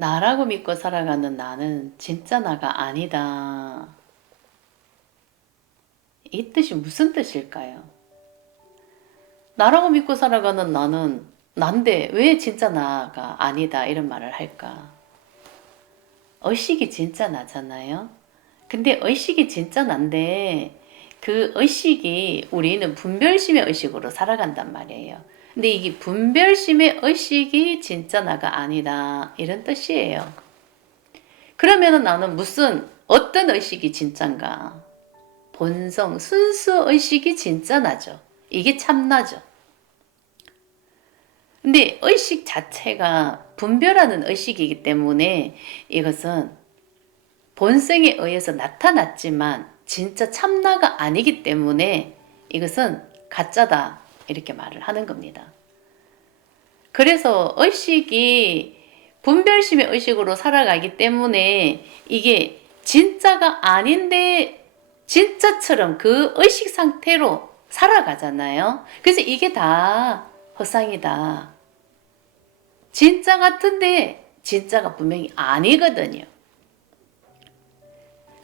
나라고 믿고 살아가는 나는 진짜 나가 아니다. 이 뜻이 무슨 뜻일까요? 나라고 믿고 살아가는 나는 난데 왜 진짜 나가 아니다 이런 말을 할까? 의식이 진짜 나잖아요. 근데 의식이 진짜 난데 그 의식이 우리는 분별심의 의식으로 살아간단 말이에요. 근데 이게 분별심의 의식이 진짜 나가 아니다 이런 뜻이에요. 그러면은 나는 어떤 의식이 진짠가? 본성, 순수 의식이 진짜 나죠. 이게 참나죠. 근데 의식 자체가 분별하는 의식이기 때문에 이것은 본성에 의해서 나타났지만 진짜 참나가 아니기 때문에 이것은 가짜다 이렇게 말을 하는 겁니다. 그래서 의식이 분별심의 의식으로 살아가기 때문에 이게 진짜가 아닌데 진짜처럼 그 의식 상태로 살아가잖아요. 그래서 이게 다 허상이다. 진짜 같은데 진짜가 분명히 아니거든요.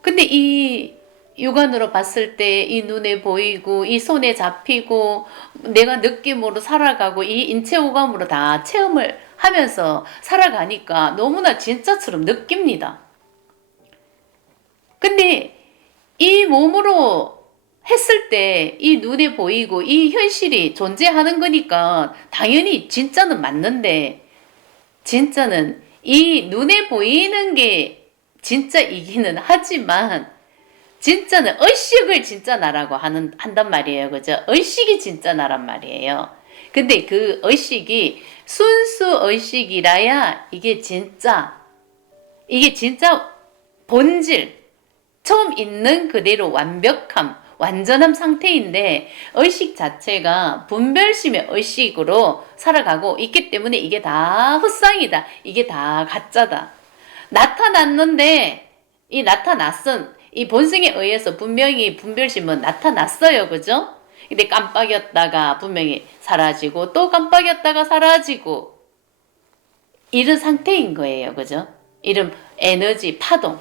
근데 이 육안으로 봤을 때 이 눈에 보이고 이 손에 잡히고 내가 느낌으로 살아가고 이 인체 오감으로 다 체험을 하면서 살아가니까 너무나 진짜처럼 느낍니다. 근데 이 몸으로 했을 때 이 눈에 보이고 이 현실이 존재하는 거니까 당연히 진짜는 맞는데 진짜는 이 눈에 보이는 게 진짜이기는 하지만 진짜는 의식을 진짜 나라고 한단 말이에요. 그죠? 의식이 진짜 나란 말이에요. 근데 그 의식이 순수 의식이라야 이게 진짜 본질, 처음 있는 그대로 완전한 상태인데 의식 자체가 분별심의 의식으로 살아가고 있기 때문에 이게 다 헛상이다. 이게 다 가짜다. 나타났는데 이 본성에 의해서 분명히 분별심은 나타났어요. 그죠? 근데 깜빡였다가 분명히 사라지고 또 깜빡였다가 사라지고 이런 상태인 거예요. 그죠? 이런 에너지 파동.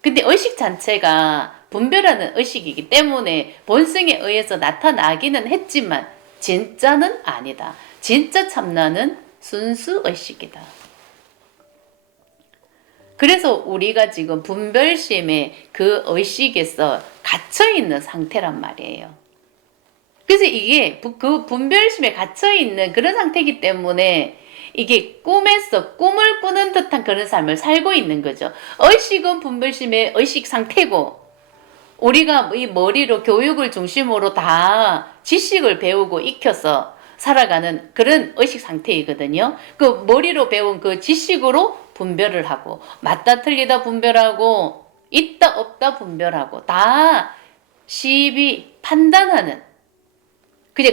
근데 의식 자체가 분별하는 의식이기 때문에 본성에 의해서 나타나기는 했지만 진짜는 아니다. 진짜 참나는 순수 의식이다. 그래서 우리가 지금 분별심의 그 의식에서 갇혀있는 상태란 말이에요. 그래서 이게 그 분별심에 갇혀있는 그런 상태이기 때문에 이게 꿈을 꾸는 듯한 그런 삶을 살고 있는 거죠. 의식은 분별심의 의식 상태고 우리가 이 머리로 교육을 중심으로 다 지식을 배우고 익혀서 살아가는 그런 의식 상태이거든요. 그 머리로 배운 그 지식으로 분별을 하고 맞다 틀리다 분별하고 있다 없다 분별하고 다 시비 판단하는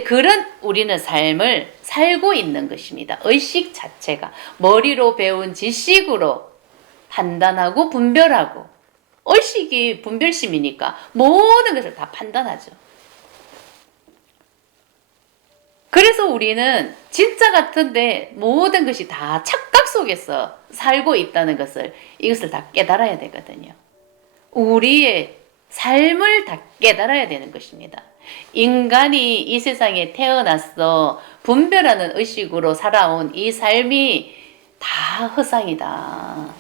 그런 우리는 삶을 살고 있는 것입니다. 의식 자체가 머리로 배운 지식으로 판단하고 분별하고 의식이 분별심이니까 모든 것을 다 판단하죠. 그래서 우리는 진짜 같은데 모든 것이 다 착각 속에서 살고 있다는 이것을 다 깨달아야 되거든요. 우리의 삶을 다 깨달아야 되는 것입니다. 인간이 이 세상에 태어났어 분별하는 의식으로 살아온 이 삶이 다 허상이다.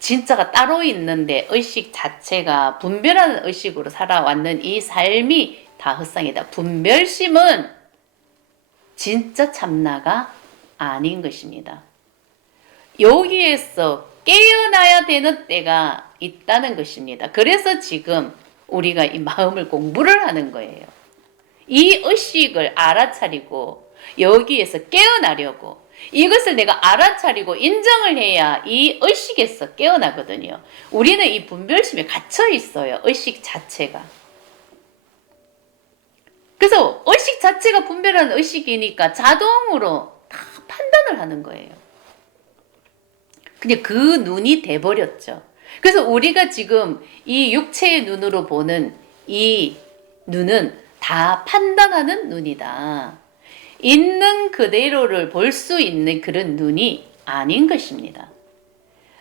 진짜가 따로 있는데 의식 자체가 분별하는 의식으로 살아왔는 이 삶이 다 헛상이다. 분별심은 진짜 참나가 아닌 것입니다. 여기에서 깨어나야 되는 때가 있다는 것입니다. 그래서 지금 우리가 이 마음을 공부를 하는 거예요. 이 의식을 알아차리고 여기에서 깨어나려고 이것을 내가 알아차리고 인정을 해야 이 의식에서 깨어나거든요. 우리는 이 분별심에 갇혀 있어요. 의식 자체가. 그래서 의식 자체가 분별하는 의식이니까 자동으로 다 판단을 하는 거예요. 근데 그 눈이 돼버렸죠. 그래서 우리가 지금 이 육체의 눈으로 보는 이 눈은 다 판단하는 눈이다. 있는 그대로를 볼 수 있는 그런 눈이 아닌 것입니다.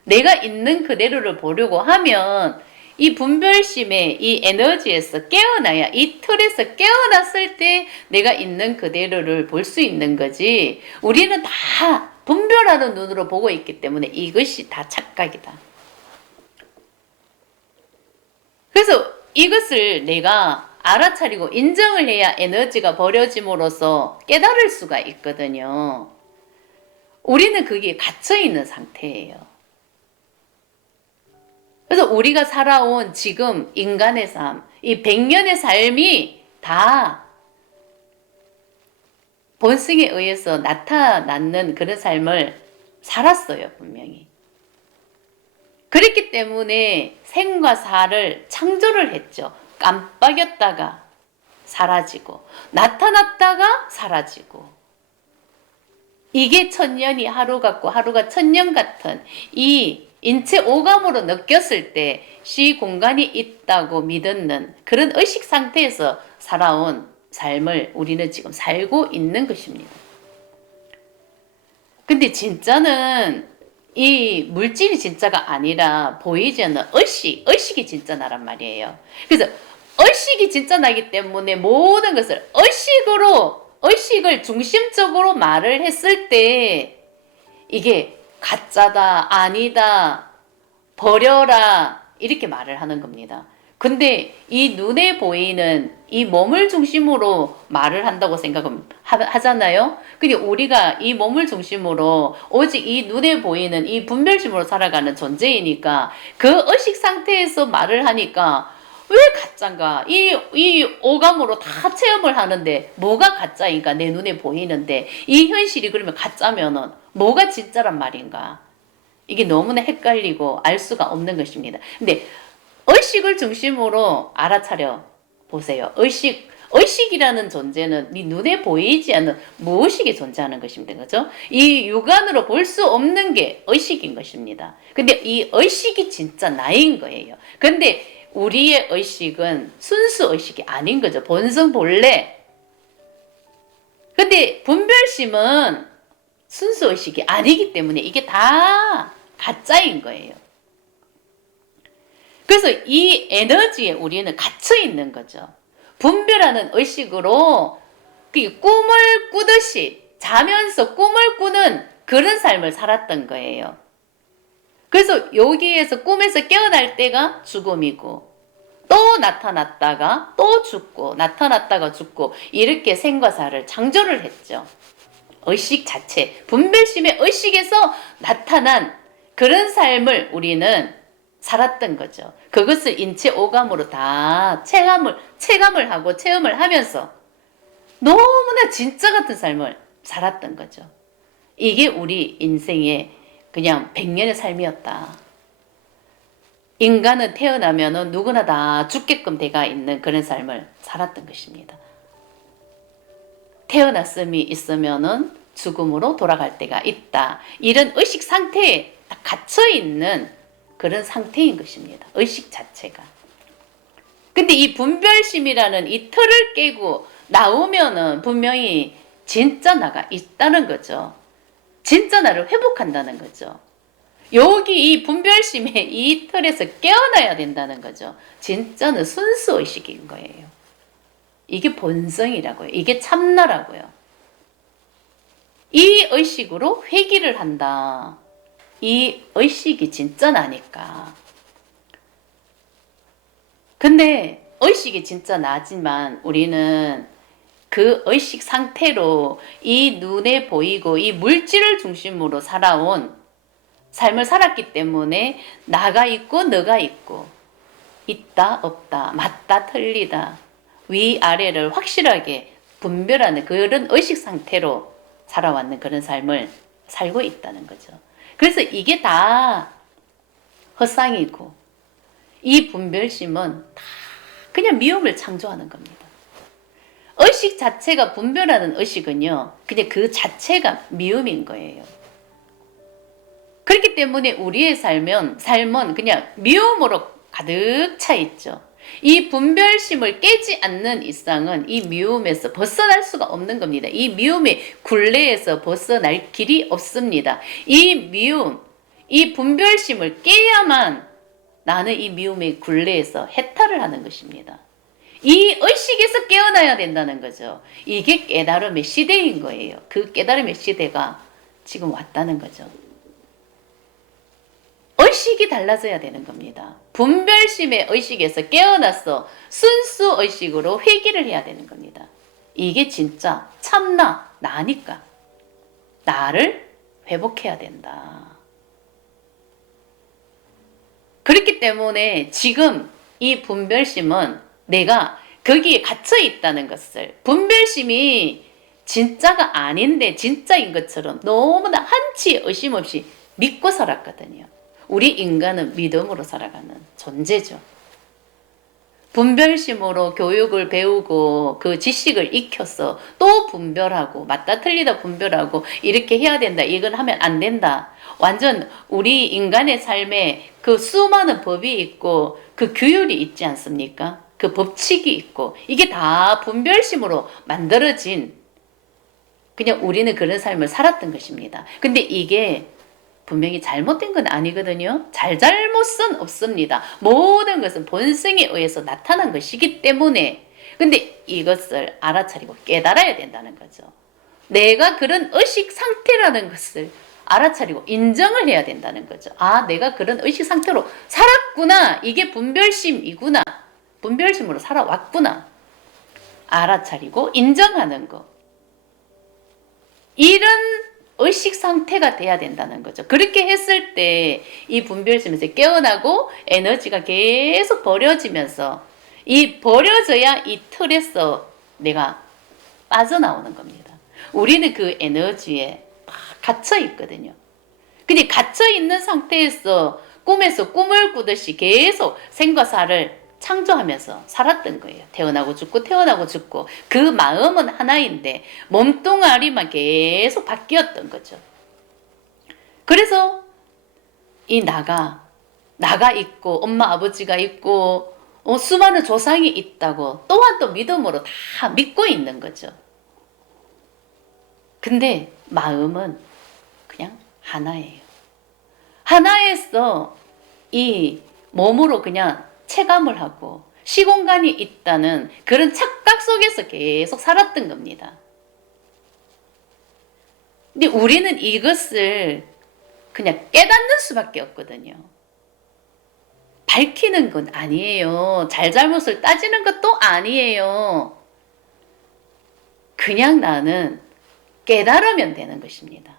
내가 있는 그대로를 보려고 하면 이 분별심의 이 에너지에서 깨어나야, 이 틀에서 깨어났을 때 내가 있는 그대로를 볼 수 있는 거지. 우리는 다 분별하는 눈으로 보고 있기 때문에 이것이 다 착각이다. 그래서 이것을 내가 알아차리고 인정을 해야 에너지가 버려짐으로써 깨달을 수가 있거든요. 우리는 그게 갇혀있는 상태예요. 그래서 우리가 살아온 지금 인간의 삶, 이 100년의 삶이 다 본성에 의해서 나타나는 그런 삶을 살았어요, 분명히. 그렇기 때문에 생과 사를 창조를 했죠. 깜빡였다가 사라지고, 나타났다가 사라지고. 이게 천년이 하루 같고 하루가 천년 같은 이 인체 오감으로 느꼈을 때 시공간이 있다고 믿는 그런 의식 상태에서 살아온 삶을 우리는 지금 살고 있는 것입니다. 근데 진짜는 이 물질이 진짜가 아니라 보이지 않는 의식이 진짜 나란 말이에요. 그래서 의식이 진짜 나기 때문에 모든 것을 의식을 중심적으로 말을 했을 때 이게 가짜다, 아니다, 버려라 이렇게 말을 하는 겁니다. 근데 이 눈에 보이는 이 몸을 중심으로 말을 한다고 하잖아요. 근데 우리가 이 몸을 중심으로 오직 이 눈에 보이는 이 분별심으로 살아가는 존재이니까 그 의식 상태에서 말을 하니까 왜 가짜인가? 이 오감으로 다 체험을 하는데 뭐가 가짜인가? 내 눈에 보이는데 이 현실이 그러면 가짜면은 뭐가 진짜란 말인가? 이게 너무나 헷갈리고 알 수가 없는 것입니다. 근데 의식을 중심으로 알아차려 보세요. 의식이라는 존재는 네 눈에 보이지 않는 무의식이 존재하는 것입니다. 그죠? 이 육안으로 볼 수 없는 게 의식인 것입니다. 근데 이 의식이 진짜 나인 거예요. 근데 우리의 의식은 순수 의식이 아닌 거죠. 본성 본래. 근데 분별심은 순수 의식이 아니기 때문에 이게 다 가짜인 거예요. 그래서 이 에너지에 우리는 갇혀 있는 거죠. 분별하는 의식으로 꿈을 꾸듯이 자면서 꿈을 꾸는 그런 삶을 살았던 거예요. 그래서 여기에서 꿈에서 깨어날 때가 죽음이고 또 나타났다가 또 죽고 나타났다가 죽고 이렇게 생과 사를 창조를 했죠. 의식 자체, 분별심의 의식에서 나타난 그런 삶을 우리는 살았던 거죠. 그것을 인체 오감으로 다 체감을 하고 체험을 하면서 너무나 진짜 같은 삶을 살았던 거죠. 이게 우리 인생의 그냥 100년의 삶이었다. 인간은 태어나면은 누구나 다 죽게끔 돼가 있는 그런 삶을 살았던 것입니다. 태어났음이 있으면은 죽음으로 돌아갈 때가 있다. 이런 의식 상태에 갇혀 있는 그런 상태인 것입니다. 의식 자체가. 근데 이 분별심이라는 이 틀을 깨고 나오면은 분명히 진짜 나가 있다는 거죠. 진짜 나를 회복한다는 거죠. 여기 이 분별심의 이 틀에서 깨어나야 된다는 거죠. 진짜는 순수 의식인 거예요. 이게 본성이라고요. 이게 참나라고요. 이 의식으로 회귀를 한다. 이 의식이 진짜 나니까. 근데 의식이 진짜 나지만 우리는 그 의식 상태로 이 눈에 보이고 이 물질을 중심으로 살아온 삶을 살았기 때문에 나가 있고 너가 있고 있다 없다 맞다 틀리다 위아래를 확실하게 분별하는 그런 의식 상태로 살아왔는 그런 삶을 살고 있다는 거죠. 그래서 이게 다 허상이고 이 분별심은 다 그냥 미움을 창조하는 겁니다. 의식 자체가 분별하는 의식은요. 그냥 그 자체가 미움인 거예요. 그렇기 때문에 우리의 삶은 그냥 미움으로 가득 차 있죠. 이 분별심을 깨지 않는 이상은 이 미움에서 벗어날 수가 없는 겁니다. 이 미움의 굴레에서 벗어날 길이 없습니다. 이 미움, 이 분별심을 깨야만 나는 이 미움의 굴레에서 해탈을 하는 것입니다. 이 의식에서 깨어나야 된다는 거죠. 이게 깨달음의 시대인 거예요. 그 깨달음의 시대가 지금 왔다는 거죠. 의식이 달라져야 되는 겁니다. 분별심의 의식에서 깨어나서 순수 의식으로 회귀를 해야 되는 겁니다. 이게 진짜 참나, 나니까. 나를 회복해야 된다. 그렇기 때문에 지금 이 분별심은 내가 거기에 갇혀 있다는 것을, 분별심이 진짜가 아닌데 진짜인 것처럼 너무나 한치 의심 없이 믿고 살았거든요. 우리 인간은 믿음으로 살아가는 존재죠. 분별심으로 교육을 배우고 그 지식을 익혀서 또 분별하고 맞다 틀리다 분별하고 이렇게 해야 된다, 이건 하면 안 된다. 완전 우리 인간의 삶에 그 수많은 법이 있고 그 규율이 있지 않습니까? 그 법칙이 있고 이게 다 분별심으로 만들어진, 그냥 우리는 그런 삶을 살았던 것입니다. 근데 이게 분명히 잘못된 건 아니거든요. 잘못은 없습니다. 모든 것은 본성에 의해서 나타난 것이기 때문에, 근데 이것을 알아차리고 깨달아야 된다는 거죠. 내가 그런 의식 상태라는 것을 알아차리고 인정을 해야 된다는 거죠. 아, 내가 그런 의식 상태로 살았구나. 이게 분별심이구나. 분별심으로 살아왔구나. 알아차리고 인정하는 거. 이런 의식 상태가 돼야 된다는 거죠. 그렇게 했을 때 이 분별심에서 깨어나고 에너지가 계속 버려지면서, 이 버려져야 이 틀에서 내가 빠져나오는 겁니다. 우리는 그 에너지에 갇혀 있거든요. 근데 갇혀 있는 상태에서 꿈에서 꿈을 꾸듯이 계속 생과 사를 창조하면서 살았던 거예요. 태어나고 죽고 태어나고 죽고 그 마음은 하나인데 몸뚱아리만 계속 바뀌었던 거죠. 그래서 이 나가 있고 엄마 아버지가 있고 수많은 조상이 있다고 또한 또 믿음으로 다 믿고 있는 거죠. 근데 마음은 그냥 하나예요. 하나에서 이 몸으로 그냥 체감을 하고 시공간이 있다는 그런 착각 속에서 계속 살았던 겁니다. 근데 우리는 이것을 그냥 깨닫는 수밖에 없거든요. 밝히는 건 아니에요. 잘잘못을 따지는 것도 아니에요. 그냥 나는 깨달으면 되는 것입니다.